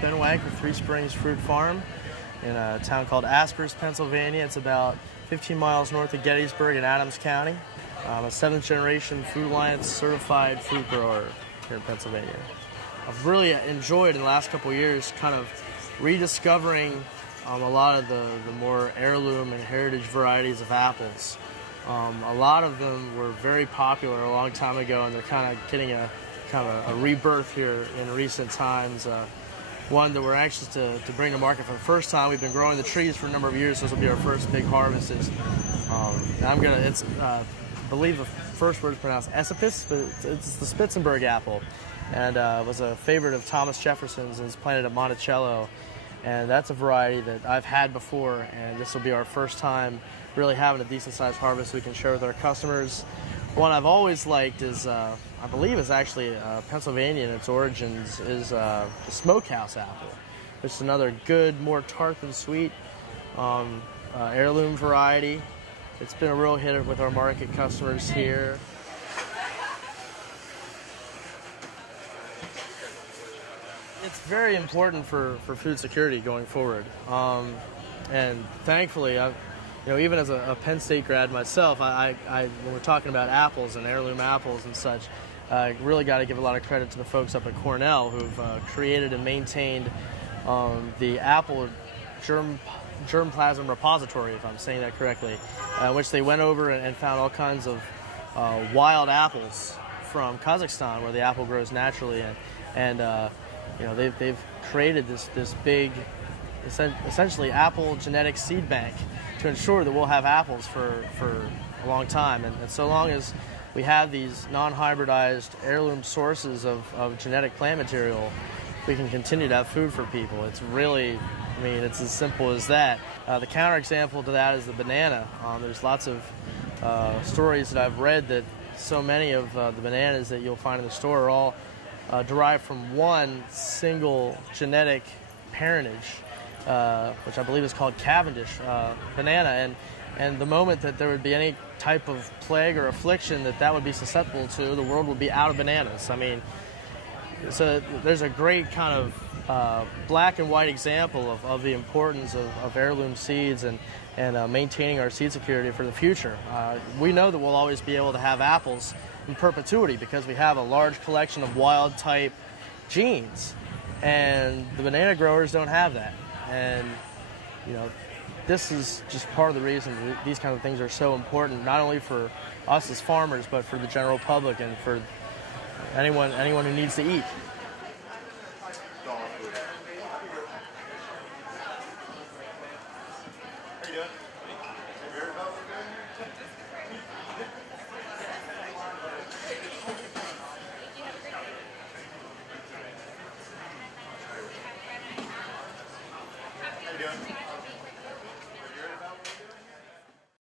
Ben Wenk with Three Springs Fruit Farm in a town called Aspers, Pennsylvania. It's about 15 miles north of Gettysburg in Adams County. I'm a 7th generation Food Alliance certified fruit grower here in Pennsylvania. I've really enjoyed in the last couple of years kind of rediscovering a lot of the more heirloom and heritage varieties of apples. A lot of them were very popular a long time ago, and they're kind of getting a rebirth here in recent times. One that we're anxious to bring to market for the first time. We've been growing the trees for a number of years, so this will be our first big harvest. I believe the first word is pronounced Esopus, but it's the Spitzenberg apple, and was a favorite of Thomas Jefferson's and is planted at Monticello. And that's a variety that I've had before, and this will be our first time really having a decent-sized harvest we can share with our customers. One I've always liked is, I believe is actually Pennsylvania in its origins, is the smokehouse apple. It's another good, more tart than sweet heirloom variety. It's been a real hit with our market customers here. It's very important for food security going forward, and thankfully, even as a Penn State grad myself, I when we're talking about apples and heirloom apples and such, I really got to give a lot of credit to the folks up at Cornell who've created and maintained the apple germplasm repository, if I'm saying that correctly, which they went over and found all kinds of wild apples from Kazakhstan, where the apple grows naturally, and they've created this big, essentially apple genetic seed bank to ensure that we'll have apples for a long time. And so long as we have these non-hybridized heirloom sources of genetic plant material, we can continue to have food for people. It's really, it's as simple as that. The counterexample to that is the banana. There's lots of stories that I've read that so many of the bananas that you'll find in the store are all derived from one single genetic parentage, which I believe is called Cavendish banana. And the moment that there would be any type of plague or affliction that would be susceptible to, the world would be out of bananas. So there's a great kind of black and white example of the importance of heirloom seeds and maintaining our seed security for the future. We know that we'll always be able to have apples in perpetuity because we have a large collection of wild type genes, and the banana growers don't have that. And this is just part of the reason these kind of things are so important, not only for us as farmers, but for the general public and for anyone who needs to eat.